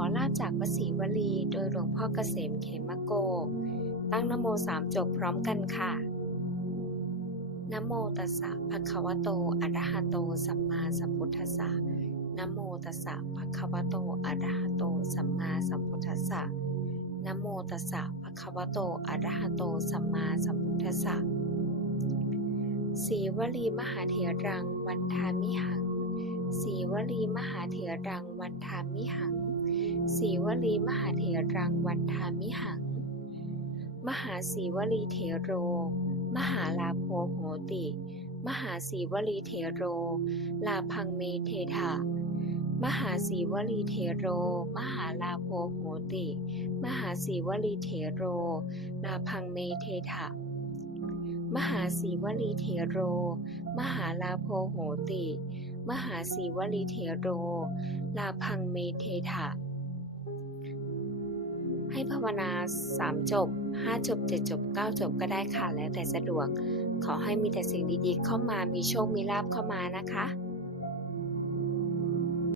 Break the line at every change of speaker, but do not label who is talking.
อลาบจากพระศรีวลี โดยหลวงพ่อเกษมเขมโก ตั้งนโมสามจบพร้อมกันค่ะนโมตัสสะภะคะวะโตอะระหะโต สัมมาสัมพุทธัสสะนโมตัสสะภะคะวะโตอะระหะโต สัมมาสัมพุทธัสสะนโมตัสสะภะคะวะโตอะระหะโต สัมมาสัมพุทธัสสะสีวลีมหาเถรัง วันทามิหังสีว ลีมหาเถรังวันทามิหังสีวลีมหาเถรังวันทามิหัง มหาสีวลีเถโร มหาลาโพโหติ มหาสีวลีเถโร ลาพังเมเทถะมหาสีวลีเถโร มหาลาโพโหติ มหาสีวลีเถโร ลาพังเมเทถะ มหาสีวลีเถโร มหาลาโพโหติ มหาศีวลีเทโร ลาพังเมเทถะ ให้ภาวนาสามจบห้าจบเจ็ดจบเก้าจบก็ได้ค่ะ แล้วแต่สะดวก ขอให้มีแต่สิ่งดีๆ เข้ามามีโชคมีลาบเข้ามานะคะ